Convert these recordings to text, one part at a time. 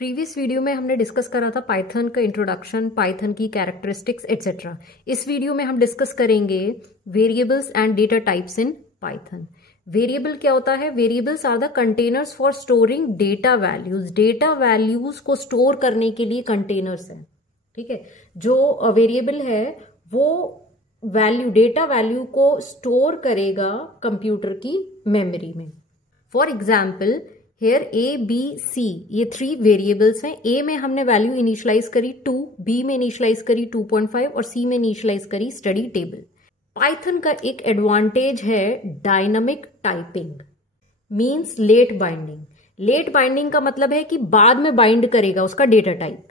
Previous video में हमने discuss करा था पाइथन का इंट्रोडक्शन, पाइथन की कैरेक्टरिस्टिक्स एटसेट्रा। इस वीडियो में हम डिस्कस करेंगे variables and data types in Python. Variable क्या होता है? Variables are the containers for storing data values. Data values को स्टोर करने के लिए कंटेनर्स है। ठीक है, जो वेरिएबल है वो वैल्यू, डेटा वैल्यू को स्टोर करेगा कंप्यूटर की मेमोरी में। For example here A B C, ये 3 वेरिएबल्स हैं। ए में हमने वैल्यू इनिशियलाइज करी 2, बी में इनिशियलाइज करी 2.5 और सी में इनिशियलाइज करी स्टडी टेबल। पाइथन का एक एडवांटेज है dynamic typing, means late binding. Late binding का मतलब है कि बाद में बाइंड करेगा उसका डेटा टाइप।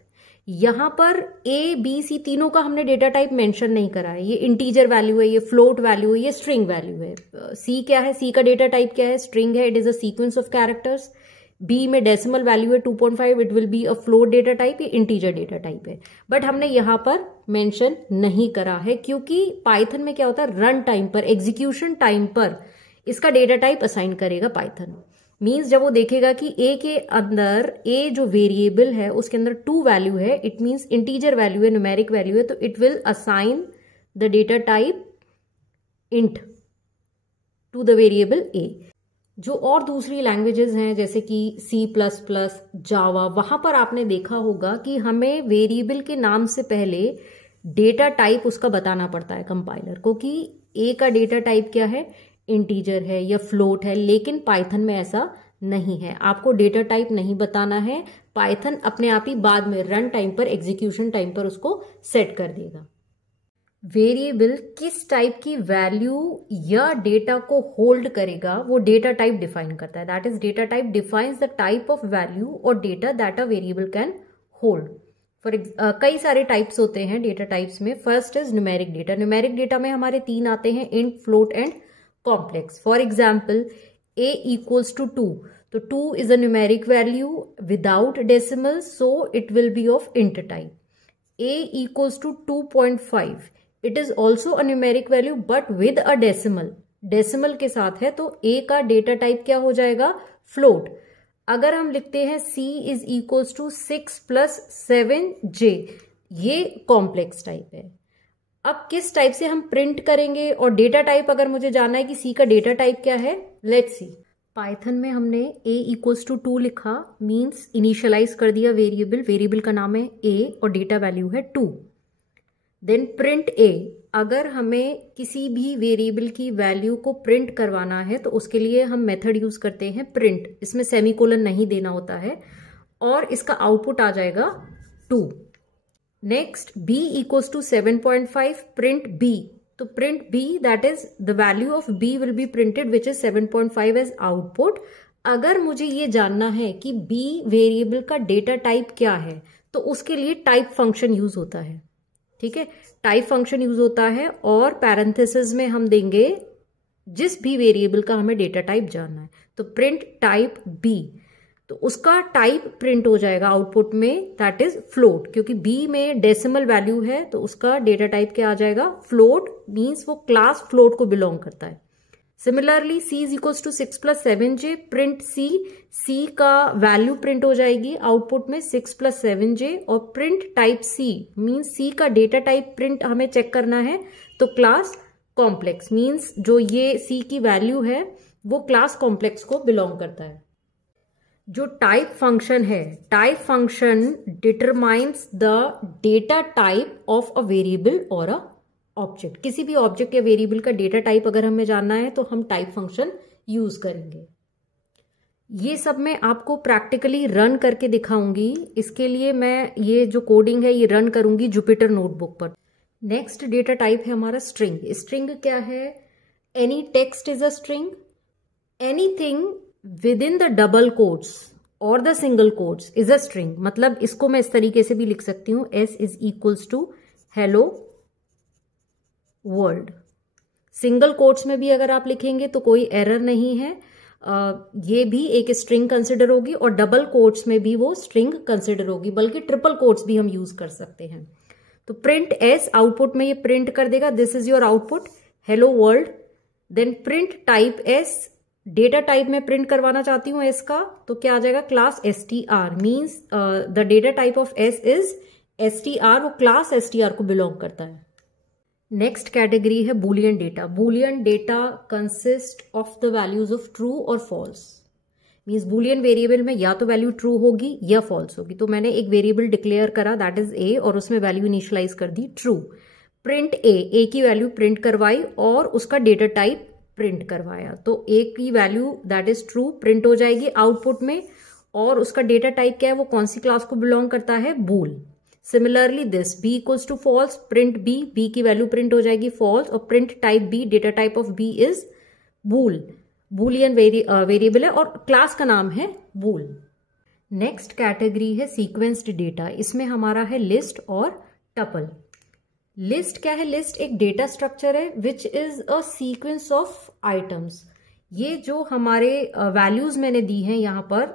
यहां पर ए बी सी तीनों का हमने डेटा टाइप मेंशन नहीं करा है। ये इंटीजर वैल्यू है, ये फ्लोट वैल्यू है, ये स्ट्रिंग वैल्यू है। सी क्या है? सी का डेटा टाइप क्या है? स्ट्रिंग है, it is a sequence of characters. B में डेसिमल वैल्यू है 2.5, it will be a float data type, ये इंटीजर डेटा टाइप है। बट हमने यहां पर मेंशन नहीं करा है क्योंकि पाइथन में क्या होता है, रन टाइम पर, एग्जीक्यूशन टाइम पर इसका डेटा टाइप असाइन करेगा पाइथन। मीन्स जब वो देखेगा कि ए के अंदर ए जो वेरिएबल है उसके अंदर 2 वैल्यू है, इट मीन्स इंटीजर वैल्यू है, न्यूमेरिक वैल्यू है, तो it will assign the data type int to the variable a. जो और दूसरी लैंग्वेजेस हैं जैसे कि C++, जावा, वहां पर आपने देखा होगा कि हमें वेरिएबल के नाम से पहले डेटा टाइप उसका बताना पड़ता है कंपाइलर को कि ए का डेटा टाइप क्या है, इंटीजर है या फ्लोट है। लेकिन पाइथन में ऐसा नहीं है, आपको डेटा टाइप नहीं बताना है। पाइथन अपने आप ही बाद में रन टाइम पर, एग्जीक्यूशन टाइम पर उसको सेट कर देगा। वेरिएबल किस टाइप की वैल्यू या डेटा को होल्ड करेगा वो डेटा टाइप डिफाइन करता है। That is data type defines the type of value और data that a variable can hold. For कई सारे टाइप्स होते हैं डेटा टाइप्स में। First is numeric data. Numeric data में हमारे 3 आते हैं, int, float and complex. For example a equals to 2, तो 2 is a numeric value without decimal, so it will be of int type. a equals to 2.5, it is also a numeric value but with a decimal, decimal के साथ है, तो a का data type क्या हो जाएगा, float. अगर हम लिखते हैं c is equals to 6 + 7j, ये कॉम्प्लेक्स टाइप है। अब किस टाइप से हम प्रिंट करेंगे और डेटा टाइप अगर मुझे जानना है कि सी का डेटा टाइप क्या है, लेट्स सी। पाइथन में हमने a इक्वल्स टू 2 लिखा, मींस इनिशियलाइज कर दिया वेरिएबल, वेरिएबल का नाम है a और डेटा वैल्यू है 2। देन प्रिंट a, अगर हमें किसी भी वेरिएबल की वैल्यू को प्रिंट करवाना है तो उसके लिए हम मेथड यूज करते हैं प्रिंट, इसमें सेमीकोलन नहीं देना होता है और इसका आउटपुट आ जाएगा 2। Next b equals to 7.5, print b, तो print b, that is the value of b will be printed which is 7.5 as output. अगर मुझे ये जानना है कि b वेरिएबल का डेटा टाइप क्या है तो उसके लिए टाइप फंक्शन यूज होता है। ठीक है, टाइप फंक्शन यूज होता है और पैरेंथेसिस में हम देंगे जिस भी वेरिएबल का हमें डेटा टाइप जानना है, तो प्रिंट टाइप b, तो उसका टाइप प्रिंट हो जाएगा आउटपुट में, दैट इज फ्लोट, क्योंकि b में डेसिमल वैल्यू है तो उसका डेटा टाइप क्या आ जाएगा, फ्लोट, मींस वो क्लास फ्लोट को बिलोंग करता है। Similarly c is equals to 6 + 7j, print c का वैल्यू प्रिंट हो जाएगी आउटपुट में 6 + 7j, और print type c means c का डेटा टाइप प्रिंट हमें चेक करना है, तो क्लास कॉम्प्लेक्स, मींस जो ये c की वैल्यू है वो क्लास कॉम्प्लेक्स को बिलोंग करता है। जो टाइप फंक्शन है, type function determines the data type of a variable और अ ऑब्जेक्ट। किसी भी ऑब्जेक्ट या वेरिएबल का डेटा टाइप अगर हमें जानना है तो हम टाइप फंक्शन यूज करेंगे। ये सब मैं आपको प्रैक्टिकली रन करके दिखाऊंगी। इसके लिए मैं ये जो कोडिंग है ये रन करूंगी जुपिटर नोटबुक पर। नेक्स्ट डेटा टाइप है हमारा स्ट्रिंग। स्ट्रिंग क्या है? Any text is a string, anything within the double quotes और the single quotes is a string. मतलब इसको मैं इस तरीके से भी लिख सकती हूं, s is equals to hello world. Single quotes में भी अगर आप लिखेंगे तो कोई एरर नहीं है, ये भी एक स्ट्रिंग कंसिडर होगी, और डबल कोट्स में भी वो स्ट्रिंग कंसिडर होगी, बल्कि ट्रिपल कोट्स भी हम यूज कर सकते हैं। तो प्रिंट s, आउटपुट में ये प्रिंट कर देगा, this is your output, hello world. Then print type s, data type में प्रिंट करवाना चाहती हूँ एस का, तो क्या आ जाएगा, class str means the data type of S is str, वो क्लास str को बिलोंग करता है। नेक्स्ट कैटेगरी है Boolean data. Boolean data consist of the values of true और फॉल्स, मीन्स बूलियन वेरिएबल में या तो वैल्यू ट्रू होगी या फॉल्स होगी। तो मैंने एक वेरिएबल डिक्लेयर करा दैट इज ए और उसमें वैल्यू इनिशियलाइज कर दी ट्रू। प्रिंट ए की वैल्यू प्रिंट करवाई और उसका डेटा टाइप प्रिंट करवाया, तो ए की value that is true print हो जाएगी आउटपुट में, और उसका डेटा टाइप क्या है, वो कौन सी क्लास को बिलोंग करता है, bool. Similarly this b equals to false, print b की वैल्यू प्रिंट हो जाएगी फॉल्स, और print type b, data type of b is bool, boolean variable है और क्लास का नाम है बूल। नेक्स्ट कैटेगरी है सीक्वेंस्ड डेटा। इसमें हमारा है लिस्ट और टपल। लिस्ट क्या है, लिस्ट एक डेटा स्ट्रक्चर है which is a sequence of items. ये जो हमारे वैल्यूज मैंने दी हैं यहाँ पर,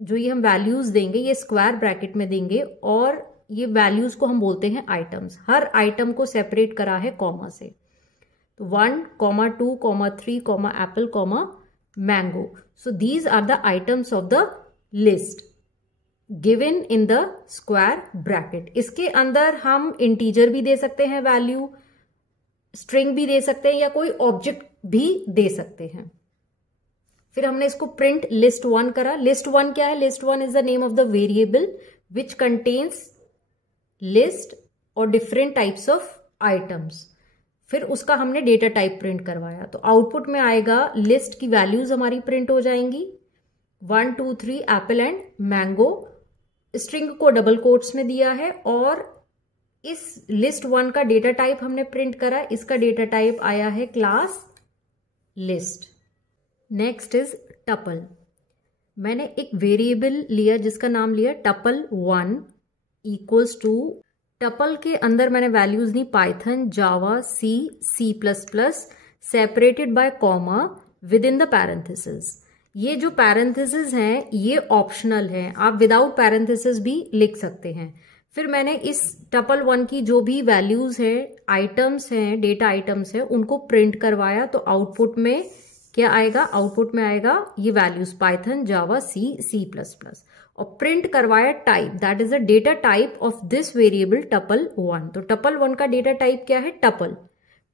जो ये हम वैल्यूज देंगे ये स्क्वायर ब्रैकेट में देंगे, और ये वैल्यूज को हम बोलते हैं आइटम्स। हर आइटम को सेपरेट करा है कॉमा से, तो 1, 2, 3, apple, mango. So these are the items of the list given in the square bracket. इसके अंदर हम इंटीजर भी दे सकते हैं वैल्यू, स्ट्रिंग भी दे सकते हैं, या कोई ऑब्जेक्ट भी दे सकते हैं। फिर हमने इसको प्रिंट लिस्ट 1 करा। लिस्ट 1 क्या है, list 1 is the name of the variable which contains list और डिफरेंट टाइप्स ऑफ आइटम्स। फिर उसका हमने डेटा टाइप प्रिंट करवाया, तो आउटपुट में आएगा लिस्ट की वैल्यूज हमारी प्रिंट हो जाएंगी 1, 2, 3 एप्पल एंड मैंगो। स्ट्रिंग को डबल कोट्स में दिया है, और इस लिस्ट 1 का डेटा टाइप हमने प्रिंट करा, इसका डेटा टाइप आया है class list. Next is tuple. मैंने एक वेरिएबल लिया जिसका नाम लिया टपल 1 इक्वल्स टू, टपल के अंदर मैंने values the Python, Java, C++, separated by comma with in the parenthesis. ये जो पैरेंथेसिस हैं ये ऑप्शनल है, आप विदाउट पैरेंथेसिस भी लिख सकते हैं। फिर मैंने इस टपल 1 की जो भी वैल्यूज है, आइटम्स हैं, डेटा आइटम्स हैं, उनको प्रिंट करवाया, तो आउटपुट में क्या आएगा, आउटपुट में आएगा ये वैल्यूज पाइथन, जावा, C++, और प्रिंट करवाया type that is the data type of this variable tuple 1। तो टपल 1 का डेटा टाइप क्या है, टपल।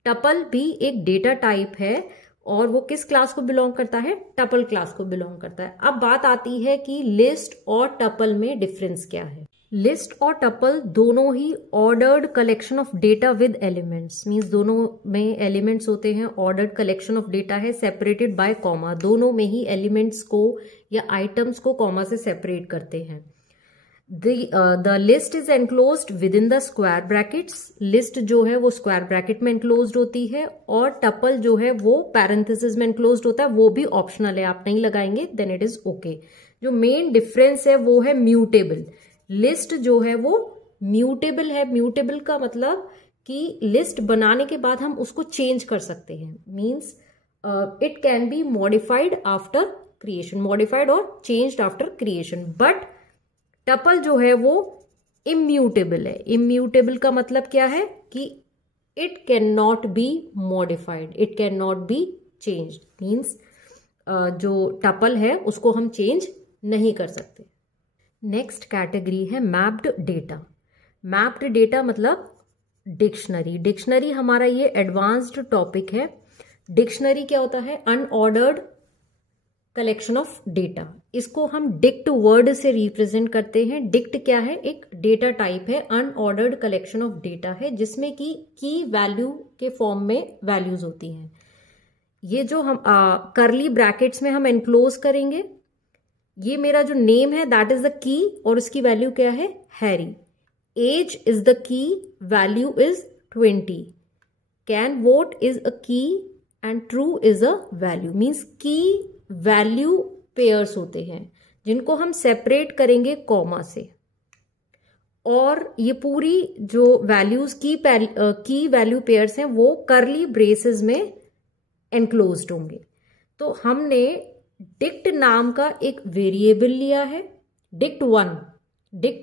टपल भी एक डेटा टाइप है और वो किस क्लास को बिलोंग करता है, टपल क्लास को बिलोंग करता है। अब बात आती है कि लिस्ट और टपल में डिफरेंस क्या है। लिस्ट और टपल दोनों he ordered collection of data with elements, means दोनों में एलिमेंट्स होते हैं, ऑर्डर्ड कलेक्शन ऑफ डेटा है, सेपरेटेड बाय कॉमा, दोनों में ही एलिमेंट्स को या आइटम्स को कॉमा से सेपरेट करते हैं। The list is enclosed with in the square brackets. List जो है वो स्क्वायर ब्रैकेट में एनक्लोज्ड होती है, और टपल जो है वो पैरेंथेसिस में एनक्लोज्ड होता है, वो भी ऑप्शनल है, आप नहीं लगाएंगे देन इट इज ओके। जो मेन डिफरेंस है वो है म्यूटेबल। लिस्ट जो है वो म्यूटेबल है। म्यूटेबल का मतलब कि लिस्ट बनाने के बाद हम उसको चेंज कर सकते हैं, means it can be modified after creation, modified और changed after creation. But tuple जो है वो इम्यूटेबल है। इम्यूटेबल का मतलब क्या है कि it can not be modified, it can not be changed, means जो टपल है उसको हम चेंज नहीं कर सकते। नेक्स्ट कैटेगरी है मैप्ड डेटा। मैप्ड डेटा मतलब डिक्शनरी। डिक्शनरी हमारा ये एडवांस्ड टॉपिक है। डिक्शनरी क्या होता है, अनऑर्डर्ड कलेक्शन ऑफ डेटा। इसको हम डिक्ट वर्ड से रिप्रेजेंट करते हैं। डिक्ट क्या है, एक डेटा टाइप है, अनऑर्डर्ड कलेक्शन ऑफ डेटा है जिसमें कि की वैल्यू के फॉर्म में वैल्यूज होती हैं। ये जो हम करली ब्रैकेट्स में हम एनक्लोज करेंगे, ये मेरा जो नेम है दैट इज द की, और उसकी वैल्यू क्या है, Harry. Age is the key, value is 20। Can vote is a key and true is a value, means key value pairs होते हैं जिनको हम सेपरेट करेंगे कॉमा से, और ये पूरी जो वैल्यूज की वैल्यू पेयर्स हैं वो करली ब्रेसेस में एनक्लोज्ड होंगे। तो हमने डिक्ट नाम का एक वेरिएबल लिया है, डिक्ट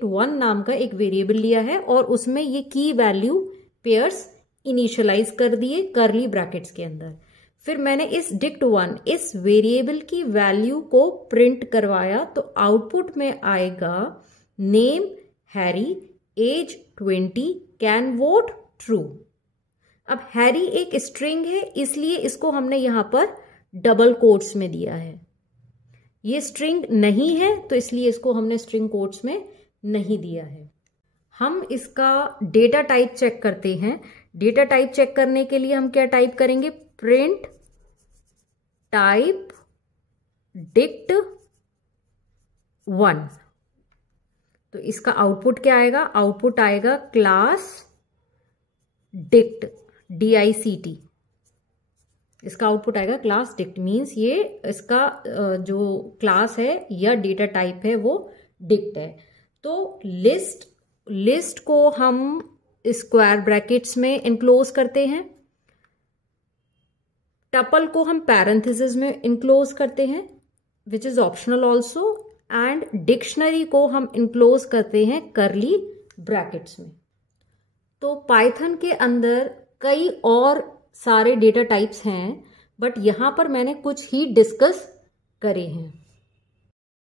वन नाम का एक वेरिएबल लिया है, और उसमें ये की वैल्यू पेयर्स इनिशियलाइज कर दिए करली ब्रैकेट्स के अंदर। फिर मैंने इस dict1 इस वेरिएबल की वैल्यू को प्रिंट करवाया, तो आउटपुट में आएगा name Harry, age 20, can vote true. अब हैरी एक स्ट्रिंग है, इसलिए इसको हमने यहां पर डबल कोट्स में दिया है। ये स्ट्रिंग नहीं है तो इसलिए इसको हमने स्ट्रिंग कोट्स में नहीं दिया है। हम इसका डेटा टाइप चेक करते हैं। डेटा टाइप चेक करने के लिए हम क्या टाइप करेंगे, प्रिंट टाइप dict1। तो इसका आउटपुट क्या आएगा, आउटपुट आएगा क्लास dict, DICT। इसका आउटपुट आएगा क्लास dict, मीन्स ये इसका जो क्लास है या डेटा टाइप है वो dict है। तो लिस्ट को हम स्क्वायर ब्रैकेट्स में इनक्लोज करते हैं, टपल को हम पैरेंथेसिस में इनक्लोज करते हैं which is optional also, and dictionary को हम इनक्लोज करते हैं करली ब्रैकेट्स में। तो पाइथन के अंदर कई और सारे डेटा टाइप्स हैं, बट यहां पर मैंने कुछ ही डिस्कस करे हैं।